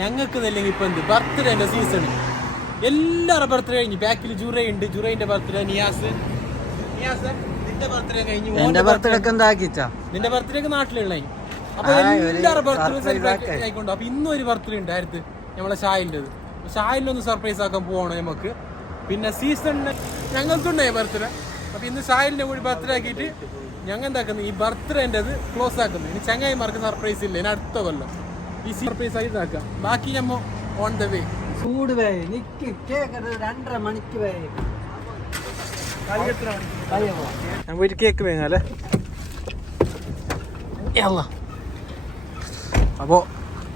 ഞങ്ങൾക്ക് അല്ലെങ്കിൽ ഇപ്പൊ എന്ത് ബർത്ത്ഡേന്റെ സീസൺ, എല്ലാവരുടെ ബർത്ത്ഡേ കഴിഞ്ഞു. ബാക്കിൽ ജുറൈ ഉണ്ട്, ജുറൈന്റെ ബർത്ത്ഡേ. നിയാസ് നിന്റെ ബർത്ത്ഡേ കഴിഞ്ഞു. നിന്റെ ബർത്ത്ഡേക്ക് നാട്ടിലുള്ള. അപ്പൊ എല്ലാവരുടെ ബർത്ത്ഡേ സെലിബ്രേറ്റ് ആയിക്കൊണ്ടു. അപ്പൊ ഇന്നും ഒരു ബർത്ത്ഡേ ഉണ്ടായിരുന്നു നമ്മളെ ഷായിൻ്റെത്. ഷായിലൊന്ന് സർപ്രൈസ് ആക്കാൻ പോവാണ് നമുക്ക്. പിന്നെ സീസണിന് ഞങ്ങൾക്കുണ്ടായി ബർത്ത്ഡേ. അപ്പൊ ഇന്ന് ഷായിലിന്റെ കൂടി ബർത്ത്ഡേ ആക്കിയിട്ട് ഞങ്ങൾ എന്താക്കുന്നു, ഈ ബർത്ത്ഡേൻ്റെത് ക്ലോസ് ആക്കുന്നു. ഇനി ചങ്ങായിമാർക്ക് സർപ്രൈസ് ഇല്ല, ഇനി അടുത്ത കൊല്ലം ഈ സർപ്രൈസ് ആയി ഇതാക്കാം. ബാക്കി നമ്മ ഓൺ ദ വേ. ചൂട് വേ നിക്ക് കേക്ക് 2:30 മണിക്ക് വേ. ഞാൻ പോയിട്ട് കേക്ക് വേങ്ങാല്ലേ. അപ്പോ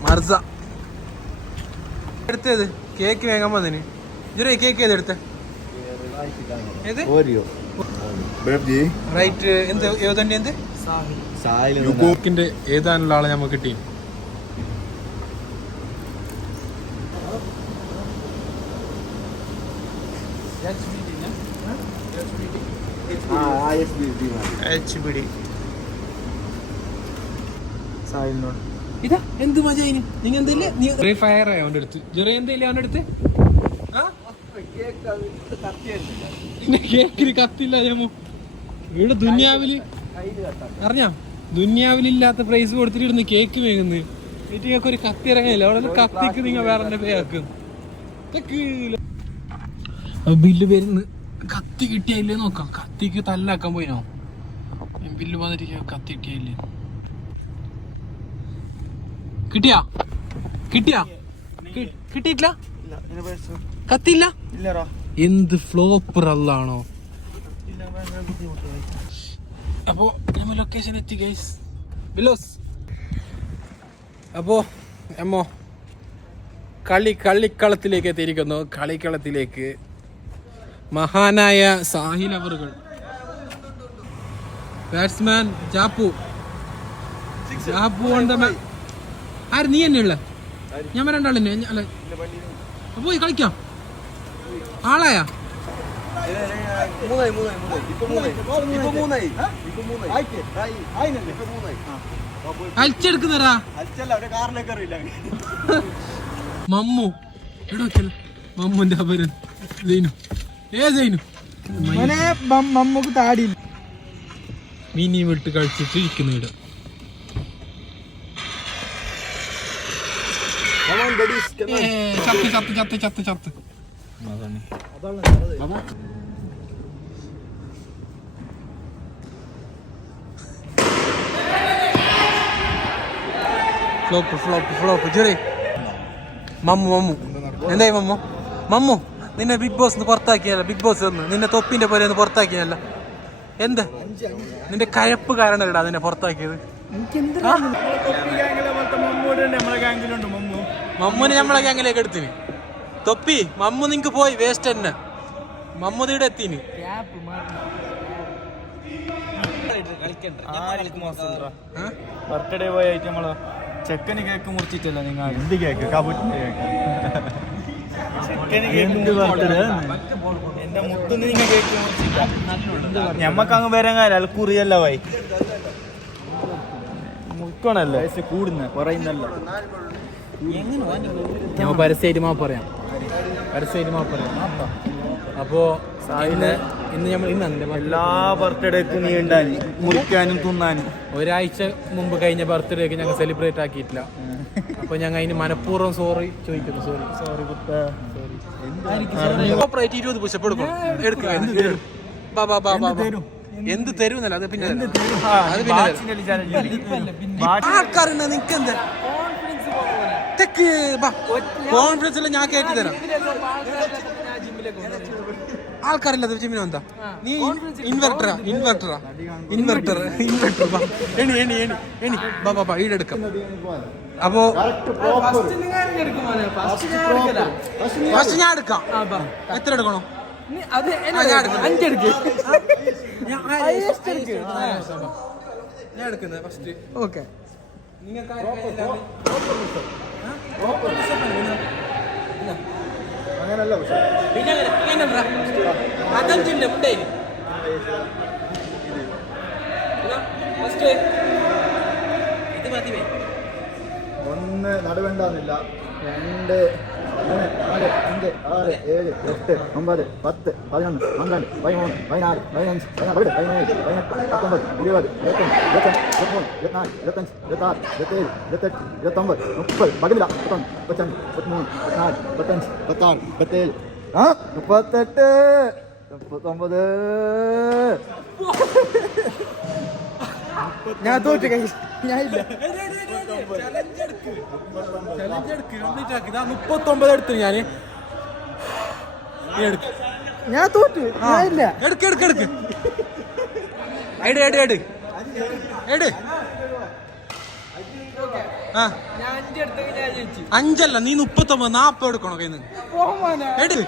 മർസ എടുത്തത് കേക്ക് വേങ്ങാൻ വന്നിന്. ജുറൈ കേക്ക് ഏതെടുത്ത? റൈറ്റ് എന്ത് ഏതന്നെ എന്ത് യുഗോക്കിന്റെ ഏതാനുള്ള ആളെ നമുക്ക് കിട്ടി. ഇതാ എന്ത് മജ. നിങ്ങൾ എന്തല്ലേ ഫയർ ആയ അവന്റെ അടുത്ത് ജെറി എന്തല്ലേ അവന്റെ അടുത്ത് കേക്കിന് കത്തില്ല. ഞമ്മ ഇവിടെ ദുന്യാവില് അറിഞ്ഞ ദുന്യാവിലില്ലാത്ത പ്രൈസ് കൊടുത്തിട്ട് ഇടുന്ന് കേക്ക് വേങ്ങുന്നു. വീട്ടിലേക്ക് ഒരു കത്തി ഇറങ്ങില്ല. അവിടെ കത്തിക്ക് നിങ്ങൾ വേറെ പേയാക്കും. ബില്ല് വരുന്ന്. കത്തി കിട്ടിയായില്ലേ നോക്കാം. കത്തിക്ക് തല്ലാക്കാൻ പോയിനോ? ബില്ല് വന്നിട്ട് കത്തി കിട്ടിയായില്ലേ? കിട്ടിയാ കിട്ടിയിട്ടില്ല. കത്തില്ല. എന്ത് ഫ്ലോപ്പർ അല്ലാണോ? അപ്പോ നമ്മ ലൊക്കേഷൻ എത്തി ഗൈസ്. ബിലോസ് അപ്പോ അമ്മോ കളിക്കളത്തിലേക്ക് എത്തിയിരിക്കുന്നു. കളിക്കളത്തിലേക്ക് മഹാനായ സാഹിൽ അവറുകൾ, ബാറ്റ്സ്മാൻ ജാപ്പു ആര്? നീ തന്നെ ഉള്ള? ഞാൻ രണ്ടാളെ അല്ലെ? പോയി കളിക്കാം. ആളായാ അയച്ചെടുക്കുന്നരാ മമ്മു. മമ്മുന്റെ അപരൻ മമ്മുക്ക് താടി മിനി വിട്ട് കളിച്ചിട്ട് ഇരിക്കുന്നു. ഇവിടെ ചത്ത് ഫ്ലോപ്പ് ജെറി. മമ്മു എന്തായി മമ്മു നിന്നെ ബിഗ് ബോസ് പുറത്താക്കിയല്ല. ബിഗ് ബോസ് നിന്നെ തൊപ്പിന്റെ പോലെ ഒന്ന് പുറത്താക്കിയല്ല. എന്ത് നിന്റെ കഴപ്പ് കാരണം ഇടാ നിന്നെ പുറത്താക്കിയത്? മമ്മുനെ നമ്മളെ ഗ്യാങ്ങിലേക്ക് എടുത്തിന്. തൊപ്പി മമ്മു നിങ്ങക്ക് പോയി വേസ്റ്റ് തന്നെ. മമ്മു ഇവിടെ എത്തിന്. ബർത്ത്ഡേ പോയിട്ട് നമ്മള് ചെക്കന് കേക്ക് മുറിച്ചിട്ടല്ല. നിങ്ങൾ എന്ത് കേക്ക്? എന്റെ മുത്തുനിന്ന് നിങ്ങൾ കേക്ക് മുറിച്ചില്ല. ഞമ്മക്ക് അങ്ങ് വരാൻ കാര്യം അല്ല കുറിയല്ല പോയി മുക്കണല്ലേ കൂടുന്ന പറയുന്നല്ല. ഞാൻ പരസ്യമായിട്ട് പറയാം. അപ്പോ ഇന്ന് നമ്മൾ എല്ലാ ബർത്ത്ഡേക്കും നീ ഉണ്ടായി മുറിക്കാനും തിന്നാനും. ഒരാഴ്ച മുമ്പ് കഴിഞ്ഞ ബർത്ത്ഡേക്ക് ഞങ്ങൾ സെലിബ്രേറ്റ് ആക്കിയിട്ടില്ല. അപ്പൊ ഞങ്ങൾ അതിന് മനഃപൂർവ്വം സോറി ചോദിക്കുന്നു. സോറി 20 പുഷപ്പ് എന്ത് തരുന്നല്ല. അത് പിന്നെ ആൾക്കാരുണ്ട്. നിനക്ക് എന്താ കോൺഫിഡൻസ് ഇല്ല. ഞാൻ കേട്ടി തരാം. ആൾക്കാരില്ലാത്ത ജിമ്മിനോ എന്താ? നീ ഇൻവെർട്ടർ എണി ബാബാ ഈടെടുക്കാം. അപ്പോ ഫസ്റ്റ് ഞാൻ എടുക്കാം. എത്ര എടുക്കണോ? ഞാൻ എടുക്കുന്നത് ഫസ്റ്റ്. ഓക്കെ അങ്ങനല്ല പിന്നെ അതഞ്ചിന്റെ മുണ്ടേ ഒന്ന് നടുവേണ്ടെന്നില്ല. 2 3 4 5 6 7 8 9 10 11 12 13 14 15 16 17 18 19 20 21 22 23 24 25 26 27 28 29 30 പകലില്ല 31 32 33 34 35 36 37 ആ 38 39 ഞാൻ തോറ്റു ഞാൻ ഇല്ല 39 എടുത്തു ഞാൻ തോറ്റു ഞാൻ ഇല്ല എടുക്ക് ആ 5 നീ 39 40 എടുക്കണോ കയ്യിൽ നിന്ന് എടുക്ക്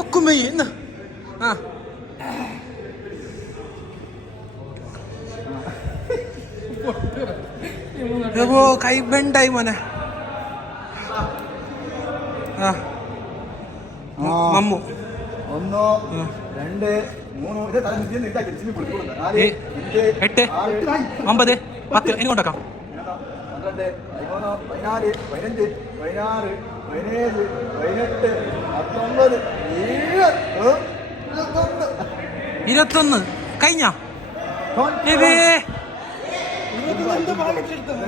ഒക്കുമ്പോ ആ കൈ ബെണ്ടായി മോനെ മമ്മു 1 2 3 8 9 10 ഇനി കൊണ്ടാക്കാം 12 13 14 15 16 17 18 19 21 കഴിഞ്ഞ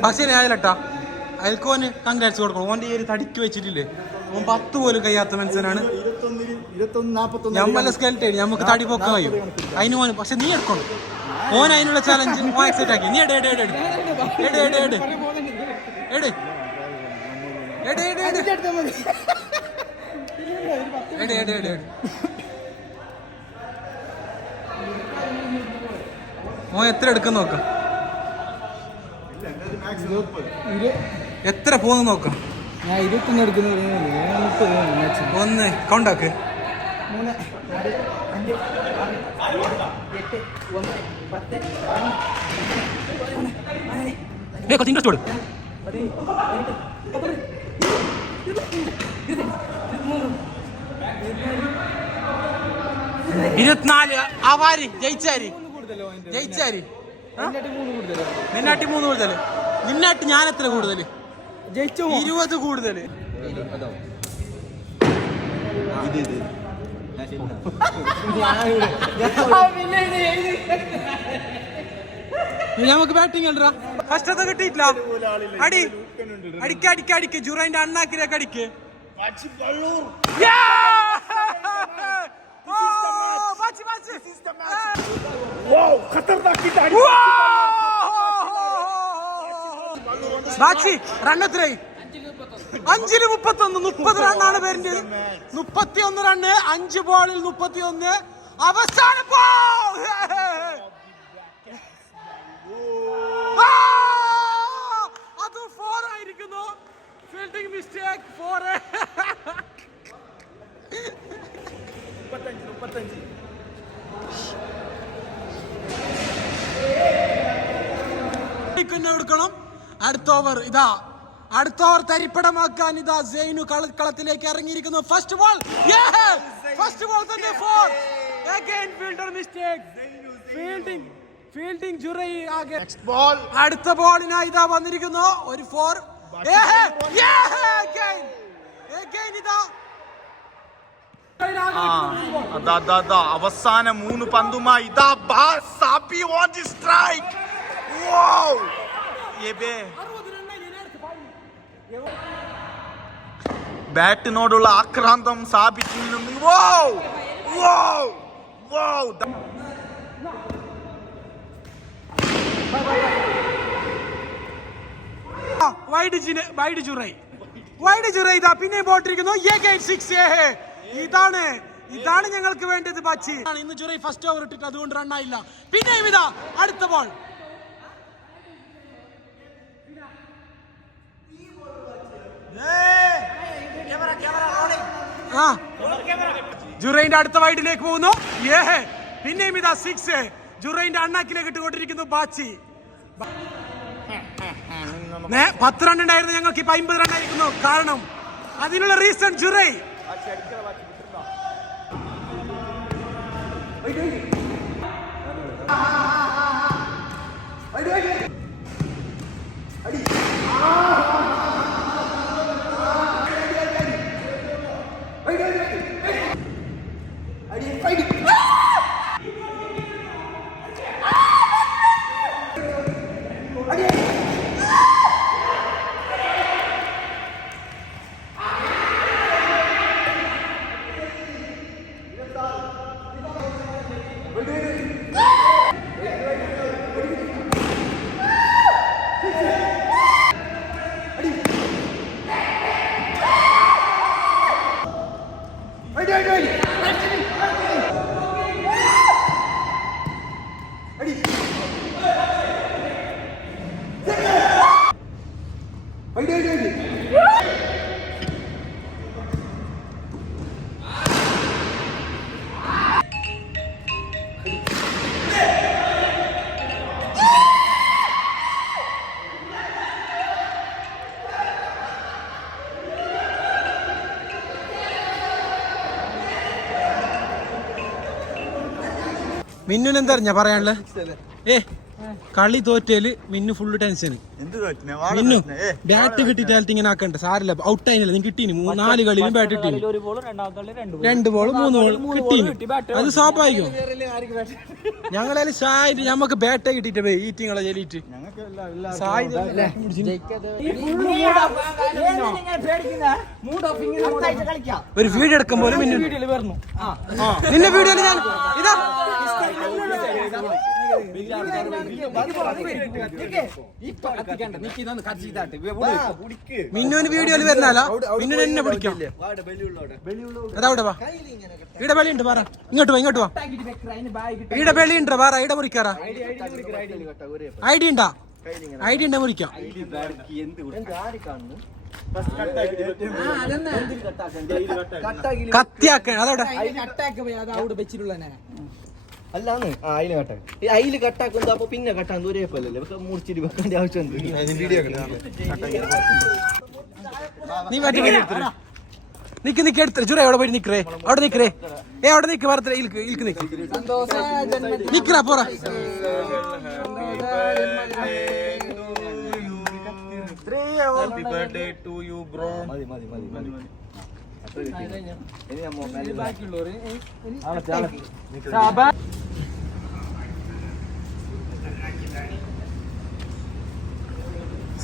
പക്ഷേ ഞാനില്ലട്ടാ അയൽക്കോന് കൺഗ്രാറ്റ്സ് കൊടുക്കണം. ഓന്റെ ഈ ഒരു തടിക്ക് വെച്ചിട്ടില്ലേ ഓൻ 10 പോലും കഴിയാത്ത മനുഷ്യനാണ്. ഞമ്മല്ല സ്കെൽറ്റ് നമുക്ക് തടി പൊക്കാൻ കഴിയും അതിന് ഓന്. പക്ഷെ നീ എടുക്കണം ഓൻ അതിനുള്ള ചലഞ്ച് ഓൻ ആക്സെപ്റ്റ് ആക്കി. നീ ഓൻ എത്ര എടുക്കുന്ന നോക്കാം, എത്ര പോന്ന് നോക്കാം. ഞാൻ 21 എടുക്കുന്നത് 1 കൗണ്ടാക്ക്. 3 2 5 കുറച്ച് ഇൻട്രസ്റ്റ് കൊടു. 24 ആവാരി ജയിച്ചാരി നിന്നാട്ടി 3 കൂടുതൽ. നിന്നാട്ടി ഞാൻ എത്ര കൂടുതൽ? 20 കൂടുതൽ. നമുക്ക് ബാറ്റിംഗ് അല്ലടാ. ഫസ്റ്റത്തെ കിട്ടിയിട്ടില്ല. അടിക്ക് ജുറൈന്റെ അണ്ണാക്കിലേക്ക് അടിക്ക്. ബാച്ചി റണ്ണെത്രയായി? 5-ൽ 31. 30 റണ്ണാണ് പേരിന്റെ. 31 റണ്ണ് 5 ബോളിൽ 31. അവസാന ബോൾ അത് 4 ആയിരിക്കുന്നു. Fielding mistake 4. 35 എടുക്കണം. അടുത്ത ഓവർ ഇതാ, അടുത്ത ഓവർ തരിപ്പടമാക്കാൻ ഇതാ സൈനു കളത്തിലേക്ക് ഇറങ്ങിയിരിക്കുന്നു. ഫസ്റ്റ് ബോൾ തന്നെ 4. Again fielder mistake. ഫീൽഡിംഗ് ജുറൈ ആകെ. അടുത്ത ബോളിനായി ഇതാ വന്നിരിക്കുന്നു ഒരു 4. ഇതാ അവസാന 3 പന്തുമായി ഇതാ സാബി ഓൺ ദി സ്ട്രൈക്ക്. ബാറ്റിനോടുള്ള ആക്രാന്തം സാബിറ്റിൽ നിന്ന് വൈഡ് ജുറൈ ഇതാ പിന്നെ ബോട്ടിരിക്കുന്നു. ഇതാണ് ഞങ്ങൾക്ക് വേണ്ടത്. ബാച്ചി ഇന്ന് ജുറൈ ഫസ്റ്റ് ഓവർ ഇട്ടിട്ട് അതുകൊണ്ട് റണ്ണായില്ല. പിന്നെയും ഇതാ അടുത്ത ബോൾ. ജുറൈന്റെ അടുത്ത വൈഡിലേക്ക് പോകുന്നു. പിന്നെയും ഇതാ 6. ജുറൈന്റെ അണ്ണാക്കിലേക്ക് ഇട്ടുകൊണ്ടിരിക്കുന്നു ബാച്ചി. 10 റൺ ഉണ്ടായിരുന്നു ഞങ്ങൾക്ക്, ഇപ്പൊ 50 റൺ ആയിരിക്കുന്നു. കാരണം അതിനുള്ള റീസൺ ജുറൈ. മിന്നുന് എന്താ പറയാനുള്ളത്? കളി തോറ്റേല് മിന്നു ഫുള്ള് ടെൻഷന്. മിന്നു ബാറ്റ് കിട്ടിയിട്ട് ഇങ്ങനെ ആക്കണ്ട, സാരില്ല, ഔട്ട് ആയില്ല. നീ കിട്ടീന് 4 കളിയിലും ബാറ്റ് കിട്ടീന്, 2 ബോൾ 3 ബോൾ കിട്ടീന്. അത് സ്വാഭാവികം. ഞങ്ങളെ സായിട്ട് ഞമ്മക്ക് ബാറ്റേ കിട്ടിട്ട് പോയി ഈറ്റിങ്ങളെ ചെല്ലിട്ട് ഒരു വീഡിയോ എടുക്കും പോലെ നിന്റെ വീഡിയോയിൽ ഞാൻ ഇതാ മിന്നുവിന് വീഡിയോയിൽ വരുന്നല്ല, മിന്നു എന്നെ പിടിക്കാം. അതവിടെ വാ, ഇവിടെ വെളിയുണ്ട്, പറ ഇങ്ങോട്ട് വാ, ഇങ്ങോട്ട് വാ. ഇവിടെ വെളിയുണ്ട്, പറ ഇവിടെ മുറിക്കാറാ. ഐഡി ഉണ്ടാ? ഐഡി ഉണ്ട മുറിക്കാം. കത്തിയാക്കാൻ അതവിടെ അല്ലാന്ന് അയില് കട്ടാക്കും. ഈ അയില് കട്ടാക്കുന്നത് അപ്പൊ പിന്നെ കട്ടാൻ ഒരേ പോലെ മുറിച്ചിട്ട് വെക്കേണ്ട ആവശ്യം. നീ നിക്ക് നിക്ക് എടുത്ത ചുര എവിടെ പോയി നിക്കറേ, അവിടെ നിക്കറേ. അവിടെ നിക്ക്, വേറെ ഇൽക്ക് നിക്ക് നിക്കറാ പോറ.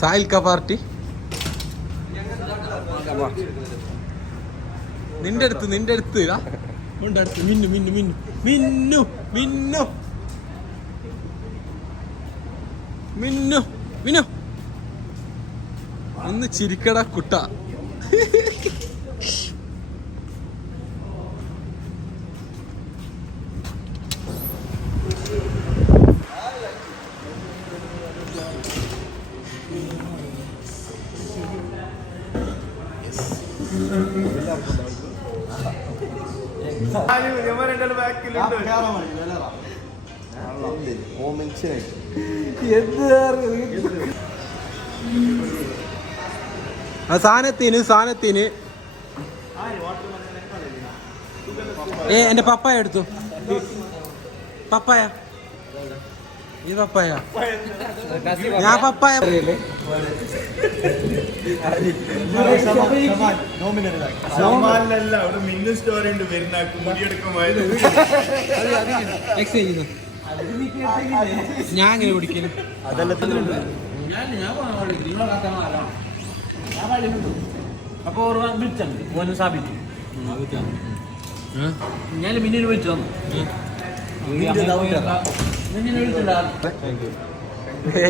സാഹിൽ കാ പാർട്ടി നിന്റെ അടുത്ത് ഉണ്ട് അടുത്ത്. മിന്നു മിന്നു മിന്നു മിന്നു മിന്നു മിന്നു മിന്നു ഒന്ന് ചിരിക്കടാ കുട്ട. സാധനത്തിന് എന്റെ പപ്പായ എടുത്തു. പപ്പായ ഇത് പപ്പായ, ഞാൻ പപ്പായ. ഞാൻ ഇങ്ങനെ പിടിക്കല് അപ്പൊ വിളിച്ചു സ്ഥാപിച്ചു. ഞാൻ മിന്നിന് വിളിച്ചു തന്നു. ഏ